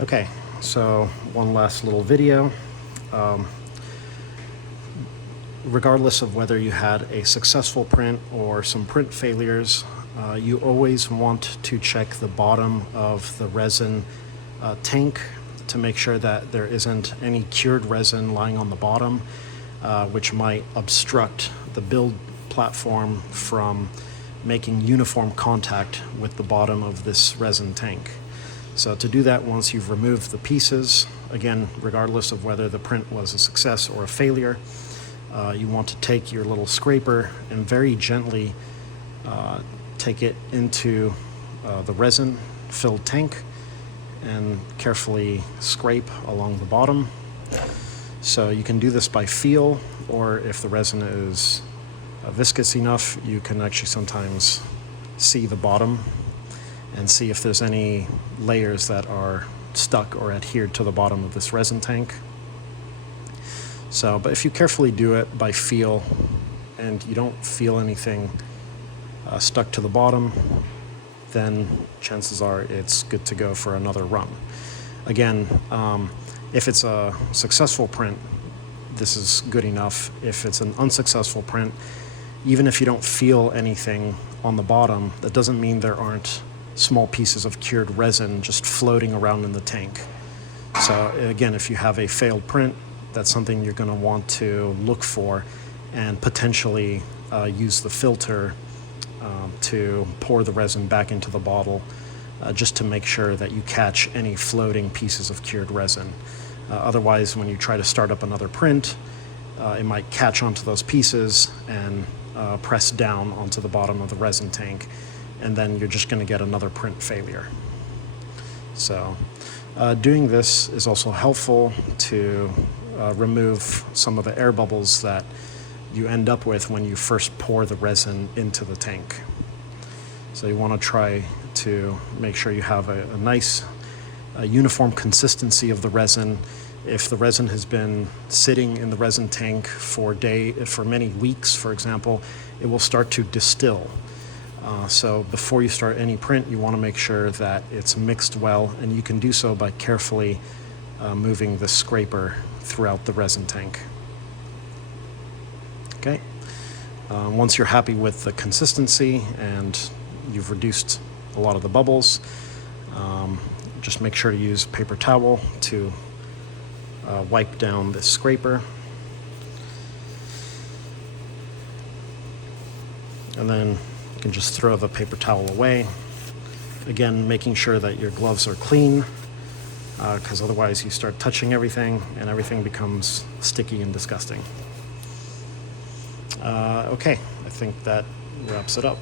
Okay, so one last little video. Regardless of whether you had a successful print or some print failures, you always want to check the bottom of the resin tank to make sure that there isn't any cured resin lying on the bottom, which might obstruct the build platform from making uniform contact with the bottom of this resin tank. So to do that, once you've removed the pieces, again, regardless of whether the print was a success or a failure, you want to take your little scraper and very gently take it into the resin-filled tank and carefully scrape along the bottom. So you can do this by feel, or if the resin is viscous enough, you can actually sometimes see the bottom and see if there's any layers that are stuck or adhered to the bottom of this resin tank. So, but if you carefully do it by feel and you don't feel anything stuck to the bottom, then chances are it's good to go for another run. Again, if it's a successful print, this is good enough. If it's an unsuccessful print, even if you don't feel anything on the bottom, that doesn't mean there aren't small pieces of cured resin just floating around in the tank. So again, if you have a failed print, that's something you're going to want to look for and potentially use the filter to pour the resin back into the bottle just to make sure that you catch any floating pieces of cured resin. Otherwise, when you try to start up another print, it might catch onto those pieces and press down onto the bottom of the resin tank, and then you're just going to get another print failure. So doing this is also helpful to remove some of the air bubbles that you end up with when you first pour the resin into the tank. So you want to try to make sure you have a nice uniform consistency of the resin. If the resin has been sitting in the resin tank for many weeks, for example, it will start to distill. So before you start any print, you want to make sure that it's mixed well, and you can do so by carefully moving the scraper throughout the resin tank. Okay. Once you're happy with the consistency and you've reduced a lot of the bubbles, just make sure to use a paper towel to wipe down the scraper. And then you can just throw the paper towel away. Again, making sure that your gloves are clean, because otherwise you start touching everything and everything becomes sticky and disgusting. Okay, I think that wraps it up.